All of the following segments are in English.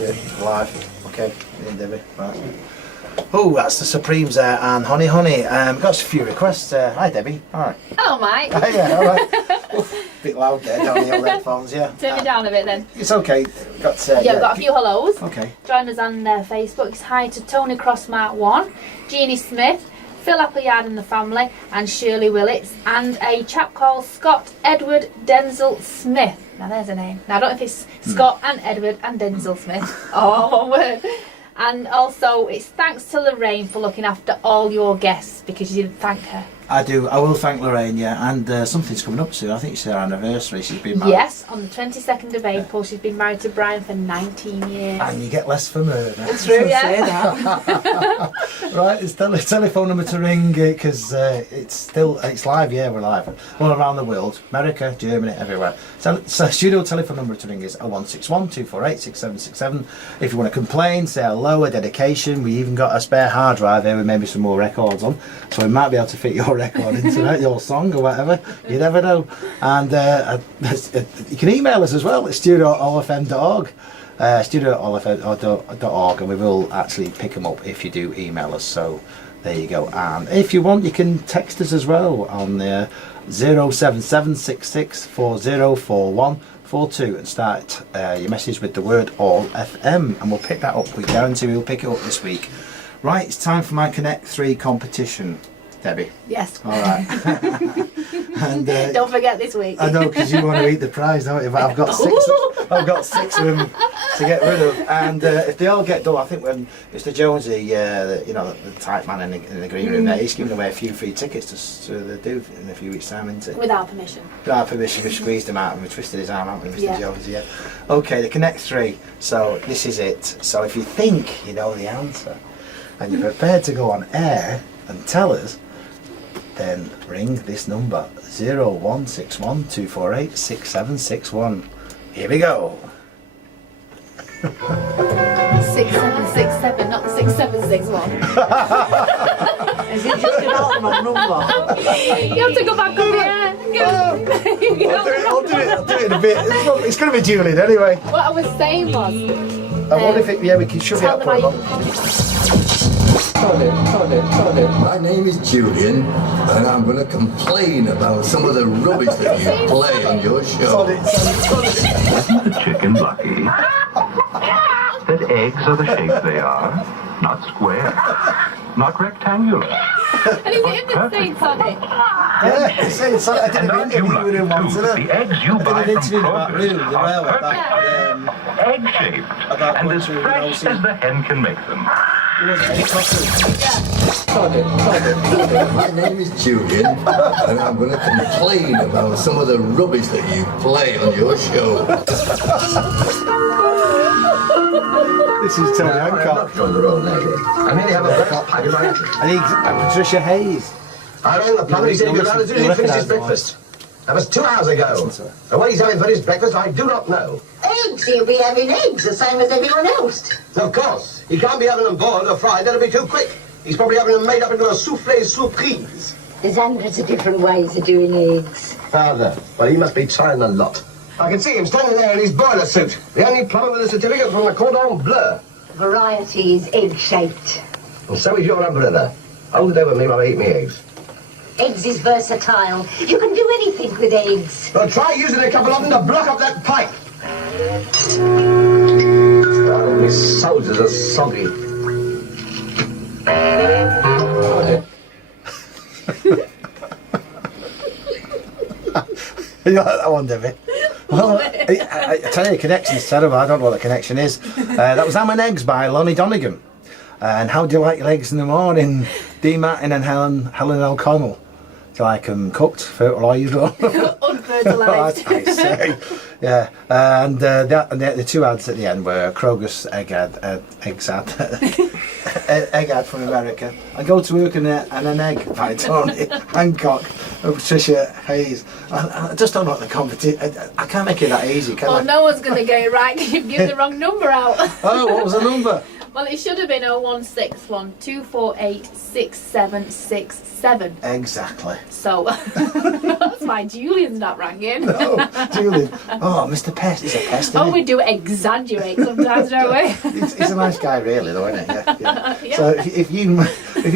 Okay, live. Okay, in Debbie. Right. Oh, that's the Supremes there, and Honey Honey. Got a few requests. Hi Debbie. Alright. Hello Mike. Yeah, alright. Bit loud there down the old headphones, yeah. Turn me down a bit then. It's okay. We've got a few hellos. Okay. Join us on Facebook. It's hi to Tony Crossmark 1, Jeannie Smith, Phil Appleyard and the family, and Shirley Willits, and a chap called Scott Edward Denzel Smith. Now there's a name. Now I don't know if it's Scott and Edward and Denzel Smith. Oh, one word. And also, it's thanks to Lorraine for looking after all your guests because you didn't thank her. I do. I will thank Lorraine, yeah. And something's coming up soon. I think it's her anniversary. She's been married. Yes, on the 22nd of April. She's been married to Brian for 19 years. And you get less for murder. It's true, yeah. Right, it's the telephone number to ring because it's live. Yeah, we're live all around the world, America, Germany, everywhere. So studio telephone number to ring is 0161 248 6767. If you want to complain, say hello, a dedication. We even got a spare hard drive here with maybe some more records on, so we might be able to fit your record into it, your song or whatever. You never know. And you can email us as well at studio@allfm.org. studio@allfm.org, and we will actually pick them up if you do email us. So there you go. And if you want, you can text us as well on the 07766404142 and start your message with the word ALLFM, and we'll pick that up. We guarantee we'll pick it up this week. Right, it's time for my Connect 3 competition, Debbie. Yes. All right. And don't forget this week. I know, because you want to eat the prize, don't you? But I've got six. I've got 6 of them to get rid of. And if they all get done, I think when Mr. Jonesy, the type man in the green room there, he's giving away a few free tickets to do in a few weeks' time, isn't it? Without permission. Without permission, we squeezed him out and we twisted his arm out with Mr. Jonesy. Yeah. Okay, the Connect 3. So this is it. So if you think you know the answer and you're prepared to go on air and tell us, then ring this number 0161 248 6761. Here we go. 6767, not 6761. Is it just an ultimate number? You have to go back on the air. I'll do it in a bit. It's going to be Julian anyway. What I was saying was, I wonder if we can shove it up for a moment. My name is Julian, and I'm going to complain about some of the rubbish that you play on your show. Isn't the chicken lucky that eggs are the shape they are? Not square, not rectangular. And is it in the same Sonic? Yeah, it's in Sonic. I did an interview with him once, didn't I? The eggs you buy from Kroger's are egg-shaped and as fresh as the hen can make them. My name is Julian, and I'm going to complain about some of the rubbish that you play on your show. This is Tony Hancock. On the road now. I merely have a breakfast pipe in my entry. And Patricia Hayes. I rang the plumber, he said he was around as soon as he finished his breakfast. That was 2 hours ago. And what he's having for his breakfast, I do not know. Eggs, he'll be having eggs, the same as everyone else. Of course, he can't be having them boiled or fried, that'll be too quick. He's probably having them made up into a soufflé surprise. There's hundreds of different ways of doing eggs. Father, well, he must be trying a lot. I can see him standing there in his boiler suit, the only plumber with a certificate from the Cordon Bleu. Variety is egg-shaped. And so is your umbrella. Hold it over me while I eat my eggs. Eggs is versatile. You can do anything with eggs. Well, try using a couple of them to block up that pipe. Oh, my soldiers are soggy. You like that one, Debbie? Well, I tell you, the connection's terrible. I don't know what the connection is. That was Ham and Eggs by Lonnie Donegan. And How Do You Like Your Eggs in the Morning? Dean Martin and Helen O'Connell. Do you like them cooked, fertilised? Unfertilised. I say. Yeah. And the 2 ads at the end were Kroger's egg ad from America. I go to work and an egg by Tony Hancock and Patricia Hayes. I just don't know what the competition. I can't make it that easy, can I? Well, no one's going to get it right because you've given the wrong number out. Oh, what was the number? Well, it should have been 0161 248 6767. Exactly. So that's why Julian's not ranging. Oh, Julian. Oh, Mr. Pest. He's a pest, isn't Oh, he? we do exaggerate sometimes, don't we? He's a nice guy, really, though, isn't he? Yeah. Yeah. So if you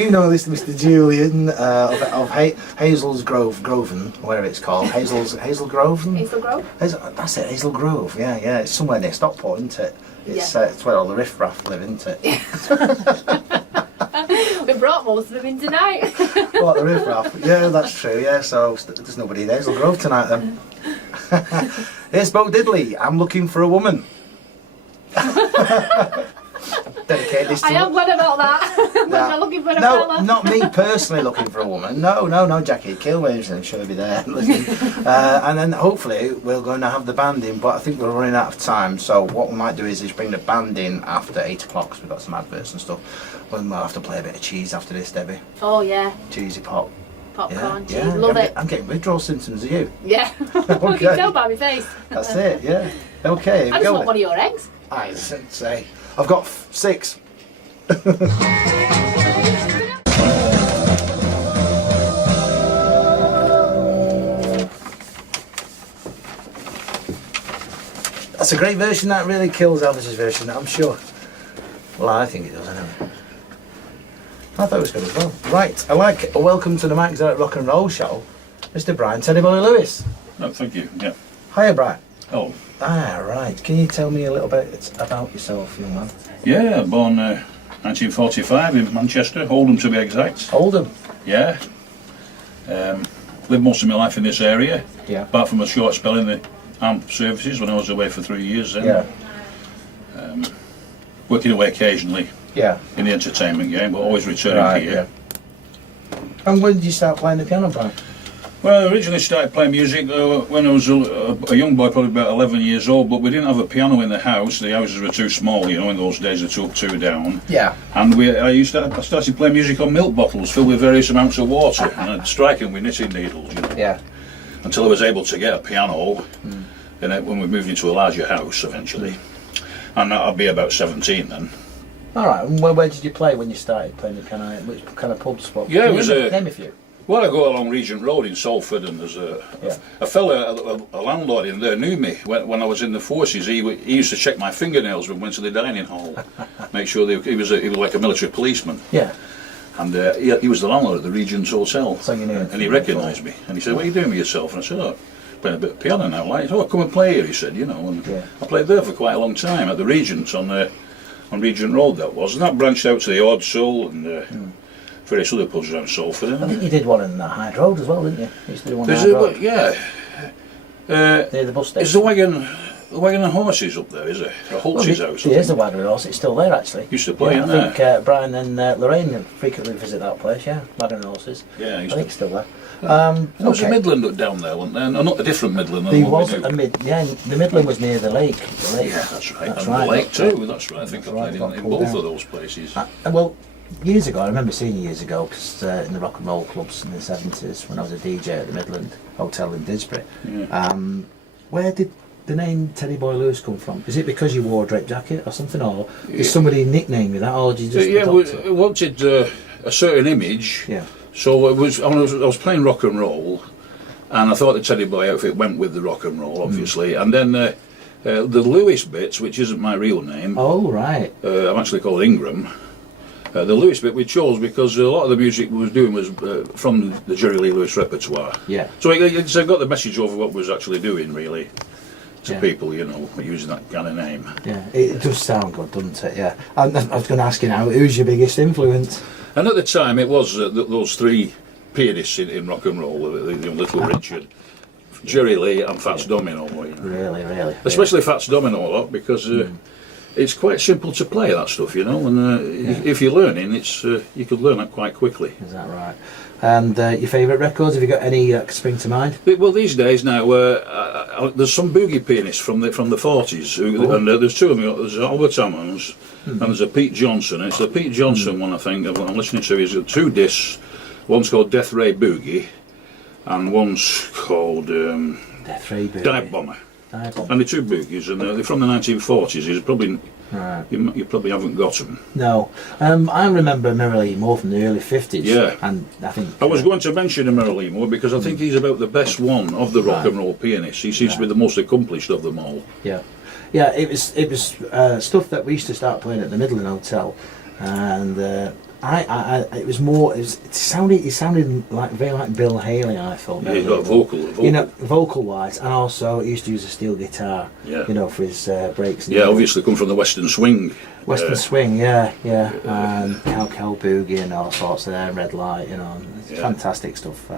know this Mr. Julian of Hazel's Groven, whatever it's called, Hazel Groven. Hazel Grove? That's it, Hazel Grove. Yeah. It's somewhere near Stockport, isn't it? It's where all the riffraff live, isn't it? We brought most of them in tonight. What, the riffraff? Yeah, that's true. Yeah. So there's nobody in Hazel Grove tonight then. It's Bo Diddley. I'm looking for a woman. Dedicate this to I am glad about that. When you're looking for a fella. No, not me personally looking for a woman. No, Jackie Kilwaves and she'll be there listening. And then hopefully we're going to have the band in, but I think we're running out of time. So what we might do is bring the band in after 8 o'clock, because we've got some adverts and stuff. We'll have to play a bit of cheese after this, Debbie. Oh, yeah. Cheesy pop. Popcorn, cheese, love it. I'm getting withdrawal symptoms, are you? Yeah. You can tell by my face. That's it, yeah. Okay, I just want one of your eggs. I didn't say. I've got 6. That's a great version. That really kills Elvis's version, I'm sure. Well, I think it does anyway. I thought it was good as well. Right, I like welcome to the Mike Zerritt Rock and Roll Show, Mr. Brian Teddy Boy Lewis. No, thank you. Yeah. Hiya, Brian. Oh. Right. Can you tell me a little bit about yourself, young man? Yeah, born 1945 in Manchester, Oldham to be exact. Oldham? Yeah. Lived most of my life in this area. Yeah. Apart from a short spell in the armed services when I was away for 3 years then. Yeah. Working away occasionally. Yeah. In the entertainment game, but always returning here. Yeah. And when did you start playing the piano, Brian? Well, I originally started playing music when I was a young boy, probably about 11 years old, but we didn't have a piano in the house. The houses were too small, you know, in those days they took 2 down. Yeah. And I started playing music on milk bottles filled with various amounts of water and I'd strike them with knitting needles, you know. Yeah. Until I was able to get a piano, and when we moved into a larger house eventually. And I'd be about 17 then. Alright, and where did you play when you started playing the piano? Which kind of pubs? Yeah, it was name a few. Well, I go along Regent Road in Salford, and there's a fella, a landlord in there, knew me when I was in the forces. He used to check my fingernails when we went to the dining hall, make sure he was like a military policeman. Yeah. And he was the landlord at the Regent's Hotel. So you knew him. And he recognised me, and he said, "What are you doing with yourself?" And I said, "Oh, playing a bit of piano now." Like, "Oh, come and play here," he said, you know. And I played there for quite a long time at the Regent's on Regent Road, that was, and that branched out to the Odd Soul and various other pubs around Salford. I think you did one in the Hyde Road as well, didn't you? You used to do one on Hyde Road. Yeah. Near the bus station. Is the Wagon and Horses up there, is it? Or Holtz's house? There's the Wagon and Horse, it's still there actually. Used to play in there. I think Brian and Lorraine frequently visit that place, yeah. Wagon and Horses. Yeah, I think it's still there. There was a Midland down there, wasn't there? No, not a different Midland than there what was we do. the Midland was near the lake. Yeah, that's right. And the lake too, that's right. I think I played in both of those places. Well, years ago, I remember seeing you years ago, because in the rock and roll clubs in the 70s, when I was a DJ at the Midland Hotel in Didsbury. Yeah. Where did the name Teddy Boy Lewis come from? Is it because you wore a draped jacket or something, or did somebody nickname you that, or did you just adopt it? We wanted a certain image. Yeah. So I was playing rock and roll, and I thought the Teddy Boy outfit went with the rock and roll, obviously. And then the Lewis bits, which isn't my real name. Oh, right. I'm actually called Ingram. The Lewis bit we chose because a lot of the music we was doing was from the Jerry Lee Lewis repertoire. Yeah. So I got the message over what we was actually doing, really, to people, you know, using that kind of name. Yeah, it does sound good, doesn't it? Yeah. And I was going to ask you now, who's your biggest influence? And at the time, it was those 3 pianists in rock and roll, Little Richard, Jerry Lee, and Fats Domino. You know. Really. Especially Fats Domino a lot, because it's quite simple to play that stuff, you know. And if you're learning, you could learn that quite quickly. Is that right? And your favourite records? Have you got any spring to mind? Well, these days now, there's some boogie pianists from the 40s, and there's 2 of them. There's Albert Hammond's and there's a Pete Johnson. It's the Pete Johnson one, I think, I'm listening to. He's got 2 discs. One's called Death Ray Boogie, and one's called Death Ray Boogie. Dive Bomber. And the two boogies, and they're from the 1940s. He's probably you probably haven't got them. No, I remember Merrill more from the early 50s. Yeah, and I think I was going to mention Merrill Moore because I think he's about the best one of the rock and roll pianists. He seems to be the most accomplished of them all. Yeah, it was stuff that we used to start playing at the Midland Hotel, and it was more. It sounded like very like Bill Haley. I thought. Yeah, he's got a vocal. You know, vocal wise, and also he used to use a steel guitar. Yeah. You know, for his breaks. And Obviously come from the Western Swing. Western Swing, and Cow Boogie and all sorts of there, Red Light. You know, fantastic stuff.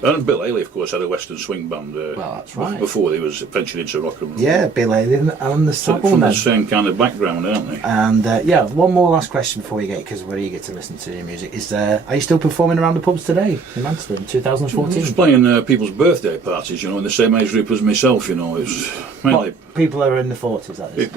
And Bill Haley, of course, had a Western Swing band. Well, that's right. Before he was ventured into rock and roll. Yeah, Bill Haley and the So Sabble from Men. the same kind of background, aren't they? And one more last question before you get, because we're eager to listen to your music. Are you still performing around the pubs today in Manchester in 2014? Just playing people's birthday parties, in the same age group as myself, It's mainly people are in the 40s, that is.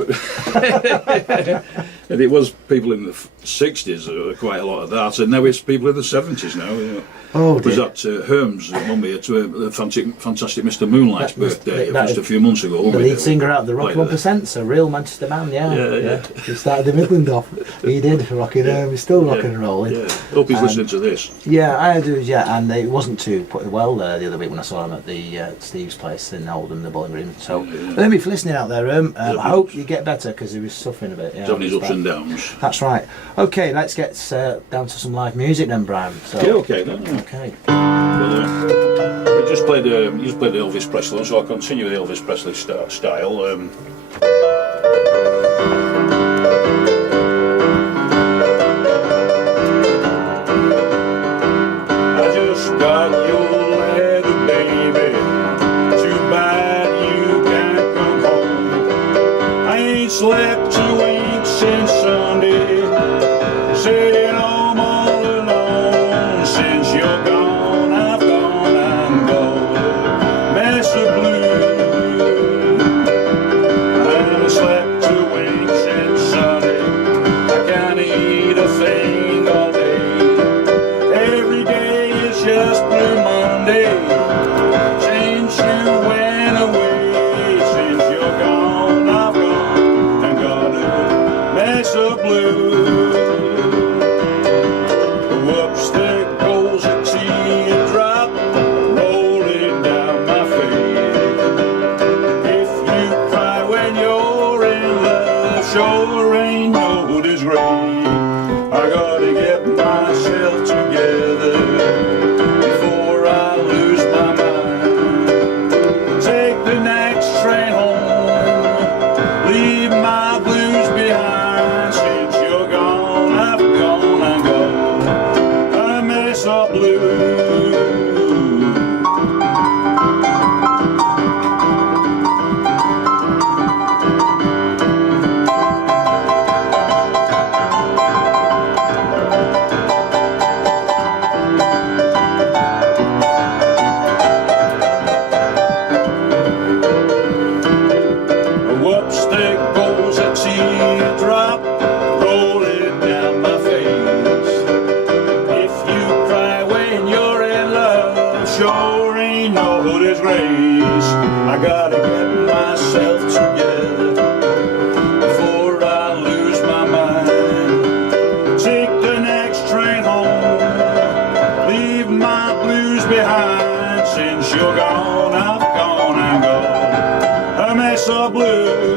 and it was people in the 60s, quite a lot of that, and now it's people in the 70s now. Oh, it was at Herm's mum here to a fantastic Mr. Moonlight's birthday just a few months ago. The lead singer out of the Rock 1%'s a real Manchester man, yeah. He started the Midland off. He did rocking. He's still rocking and rolling. Yeah, hope he's listening to this. Yeah, I do. Yeah, and it wasn't too put well the other week when I saw him at the Steve's place in Oldham, the Bowling Green. So, let me for listening out there, I hope you get better because he was suffering a bit. He's having his ups and downs. That's right. Okay, let's get down to some live music then, Brian. So, okay then. Okay. Well, we just played Elvis Presley, so I'll continue with the Elvis Presley style. I just got your letter, baby. Too bad you can't come home. I ain't slept 2 weeks since Sunday. Sitting home all alone since you're gone. I've gone and gone. Mess of blue. I haven't slept 2 weeks since Sunday. I can't eat a thing all day. Every day is just Blue Monday. Since you went away, since you're gone, I've gone and got a mess of blue. Whoops, there goes a teardrop rolling down my face. If you cry when you're in love, sure ain't no disgrace. I gotta get myself together before I lose my mind. Take the next train home, leave my blues behind. Since you're gone, I've gone and gone a mess of blue. Whoops, there goes a teardrop rolling down my face. If you cry when you're in love, sure ain't no disgrace. I gotta get myself together before I lose my mind. Take the next train home, leave my blues behind. Since you're gone, I've gone and gone a mess of blue.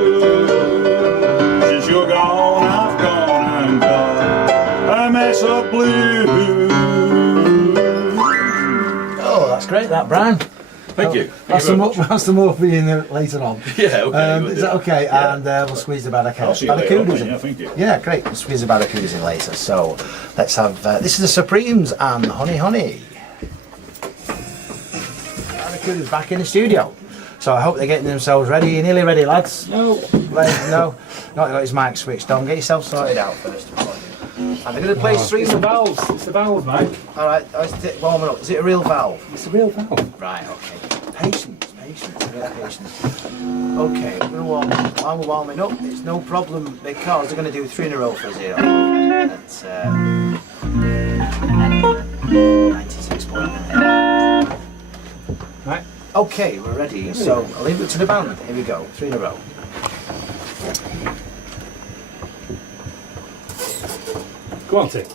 Since you're gone, I've gone and gone a mess of blue. Oh, that's great, that, Brian. Thank you. That's some more for you later on. Yeah, okay. Is that okay? Yeah. And we'll squeeze the Barracudas. I'll see you later on, in. yeah, thank you. Yeah, great. We'll squeeze the Barracudas in later. So let's have this is the Supremes and Honey Honey. Barracudas back in the studio. So I hope they're getting themselves ready. You nearly ready, lads? No. No. Not got his mic switched on. Get yourself sorted out first of all. And they're going to play strings and valves. It's the valve, mate. All right, warming up. Is it a real valve? It's a real valve. Right, okay. Patience, real patience. Okay, we're going to warm up. While we're warming up, it's no problem because they're going to do 3 in a row for 0. That's 96.9. Right. Okay, we're ready. So I'll leave it to the band. Here we go. 3 in a row. Go on, Tim.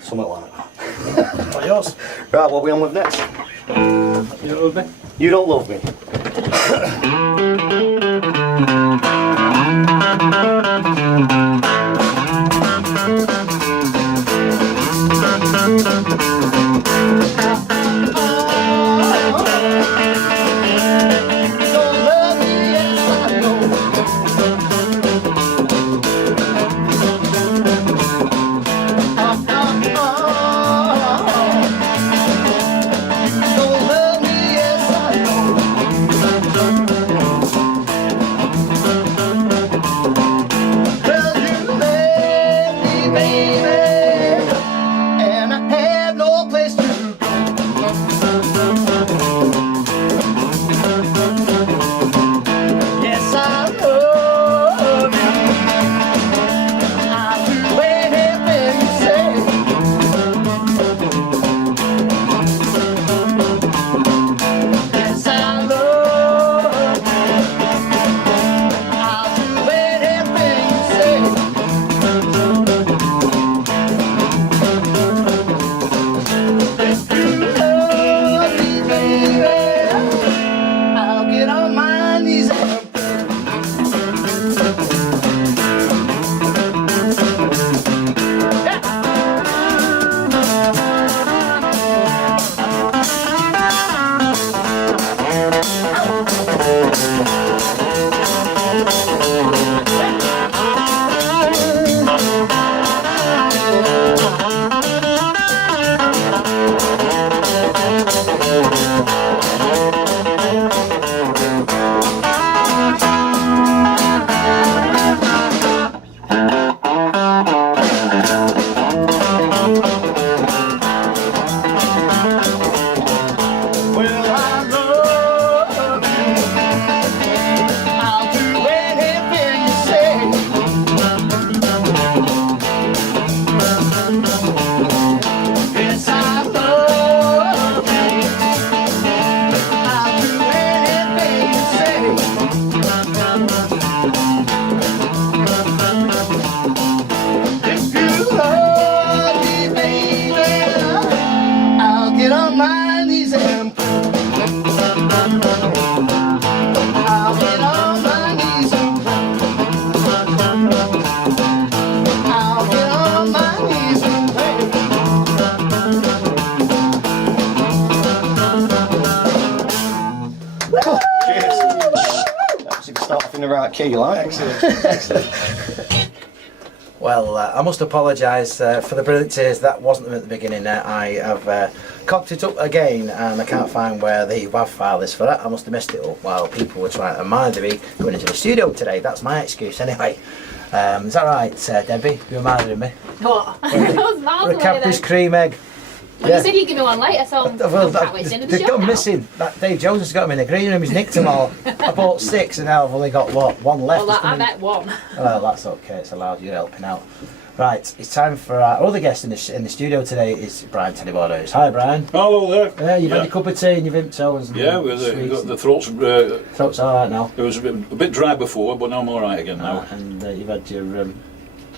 Something like that. All yours. Right, what are we on with next? You don't love me? You don't love me. that key, like. Excellent. Well, I must apologise for the brilliant tears. That wasn't them at the beginning. I have cocked it up again and I can't find where the WAV file is for that. I must have messed it up while people were trying to mind me going into the studio today. That's my excuse anyway. Is that right, Debbie? You reminded me. What? That was miles away Cadbury's then. cream egg. Well, you said you're going to on later, so I'm can't wait to in the they've shop gone now. missing. That Dave Jones has got them in the green room. He's nicked them all. I bought 6 and now I've only got what, 1 left. Well, I bet one. Well, that's okay. It's allowed. You're helping out. Right, it's time for our other guest in the studio today is Brian Teddyboarders. Hi, Brian. Hello there. You've had your cup of tea and your Vimtos. Yeah, we got the throats. Throat's all right now. It was a bit dry before, but now I'm all right again now. And you've had your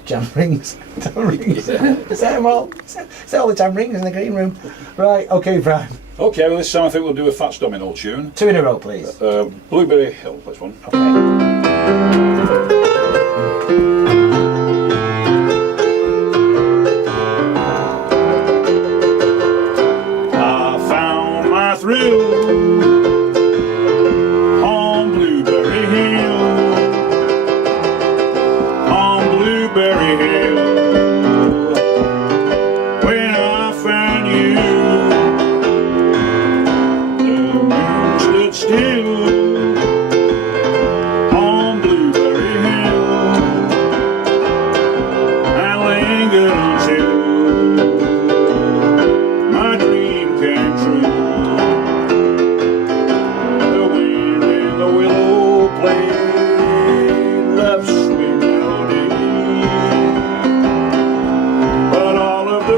jam rings. Jam rings. Is that them all? Is that all the jam rings in the green room? Right, okay, Brian. Okay, well this time I think we'll do a Fats Domino tune. 2 in a row, please. Blueberry Hill, this one. Okay. On Blueberry Hill, on Blueberry Hill, when I found you, the moon stood still. On Blueberry Hill, I lingered until my dream came true.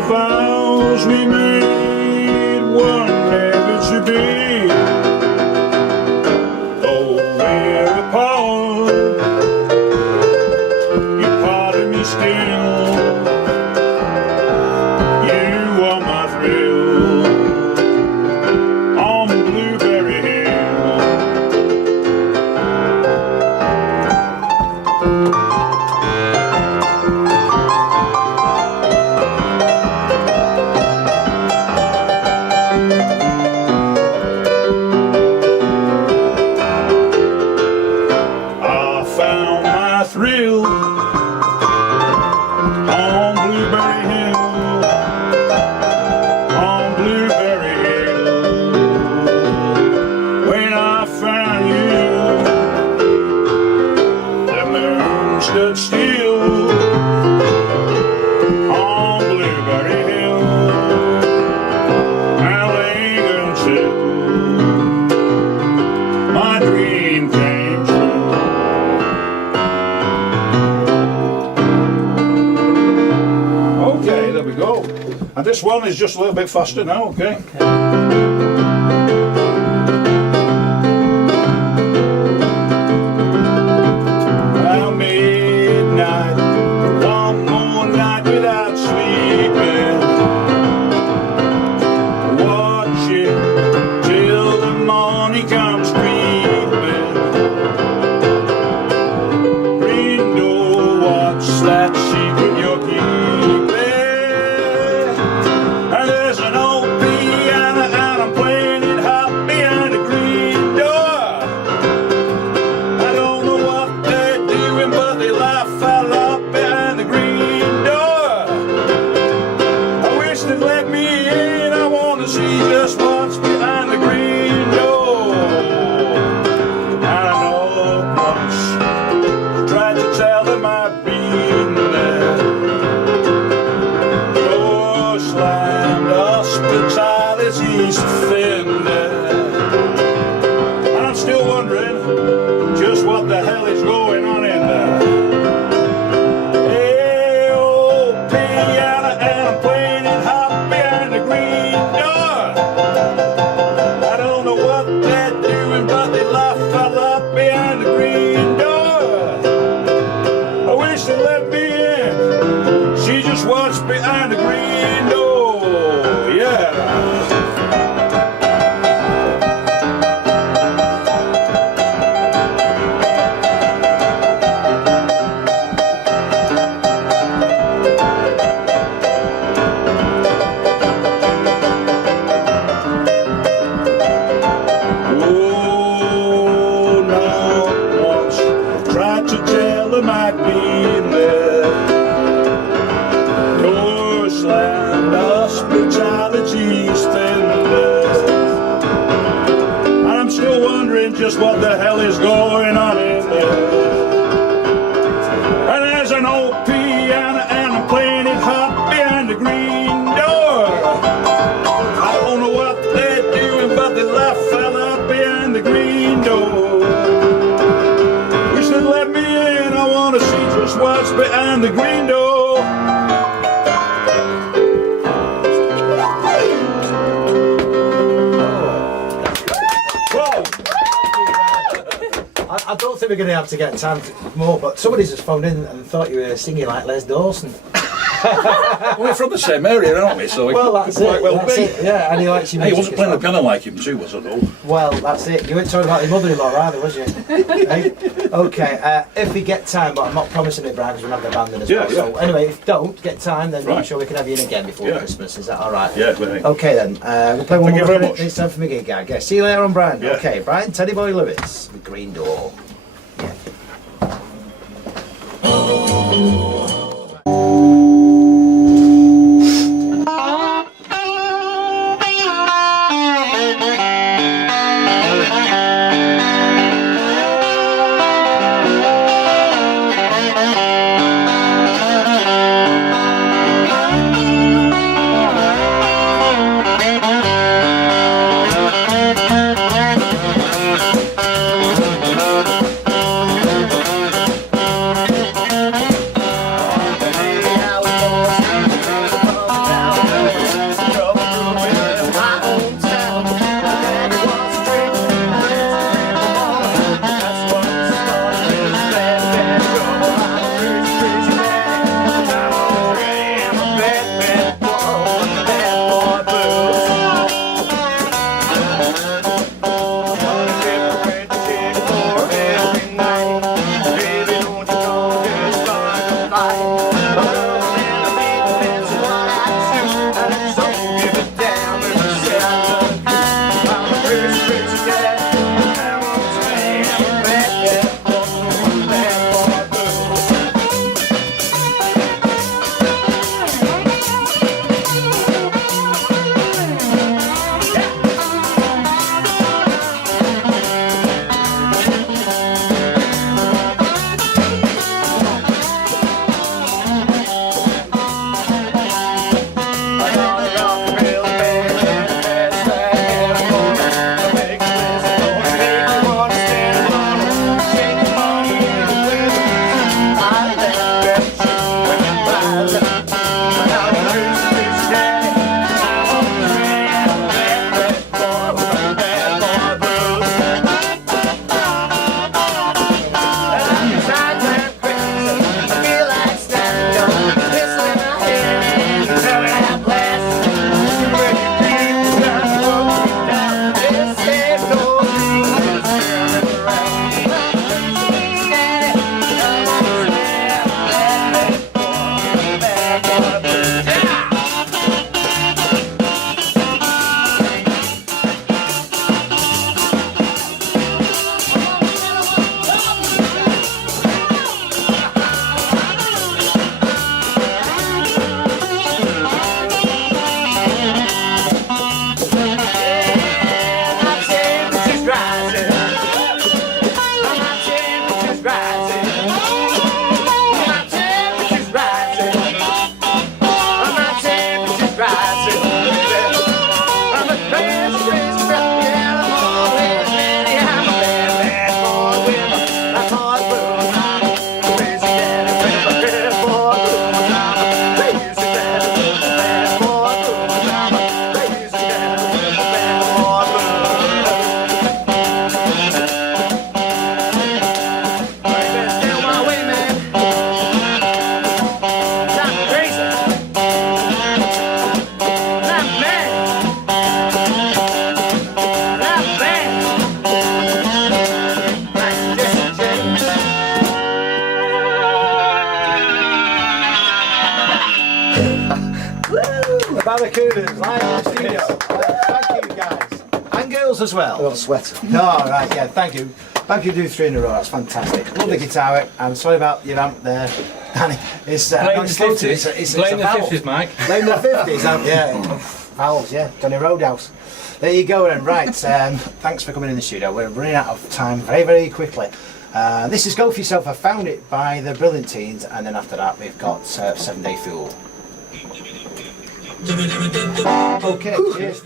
Vows we made one never to be. Though we're apart, you're part of me still. You are my thrill on Blueberry Hill. Thrill on Blueberry Hill, on Blueberry Hill, when I found you, the moon stood still. On Blueberry Hill, I lingered until my dream came true. Okay, there we go. And this one is just a little bit faster now, okay? Well, midnight, one more night without sleeping, watching till the morning comes creeping. Green door, what's that secret you're keeping? And there's an old piano and I'm playing it hot behind the green door. I don't know what they're doing, but they laugh out loud behind the green door. I wish they'd let me in, I want to see just what's behind the green door. And I know once tried to tell them I've been there. Door slammed, hospitality's offended. And I'm still wondering just what the hell is going on in there. Hey, old piano, and I'm playing it hot behind the green door. I don't know what they're doing, but they laugh out loud behind the green door. I wish they let me in, see just what's behind the green door. Yeah. fella might be there. Coastland hospitality's tender. And I'm still wondering just what the hell is going on in there. And there's an old piano and I'm playing it hot behind the green door. I don't know what they're doing, but they laugh fell up behind the green door. Wish they'd let me in, I want to see just what's behind the green door. I don't think we're going to have to get time for more, but somebody's just phoned in and thought you were singing like Les Dawson. We're from the same area, aren't we? So Well, that's it. Quite well That's be. it. Yeah, and he likes your Hey, he music wasn't playing the as well. piano like him too, was I though? Well, that's it. You weren't talking about your mother-in-law either, was you? Hey? Okay, if we get time, but I'm not promising it, Brian, because we'll have the band in as Yeah, well. So anyway, if you don't get time, then I'm Right. sure we can have you in again before Yeah. Christmas. Is that all right? Yeah, very. Okay then, we'll play one Thank you more. very much. It's time for me gig gag. Yeah, see you later on, Brian. Yeah. Okay, Brian, Teddy Boy Lewis, The Green Door. Yeah. Barracudas live in the studio. Thank you guys. And girls as well. I got a sweater. All right, yeah, thank you. Thank you, do 3 in a row. That's fantastic. Love the guitar work. I'm sorry about your amp there, Danny. It's Blame not the slow to it, 50s. it's Blame a the valve. 50s, Mike. Blame the 50s. Yeah. Valves. Yeah. Johnny Roadhouse. There you go. Then. Right. Thanks for coming in the studio. We're running out of time very, very quickly. This is Go For Yourself. I Found It by the Brilliant Teens, and then after that we've got 7 Day Fool. Okay. Cheers.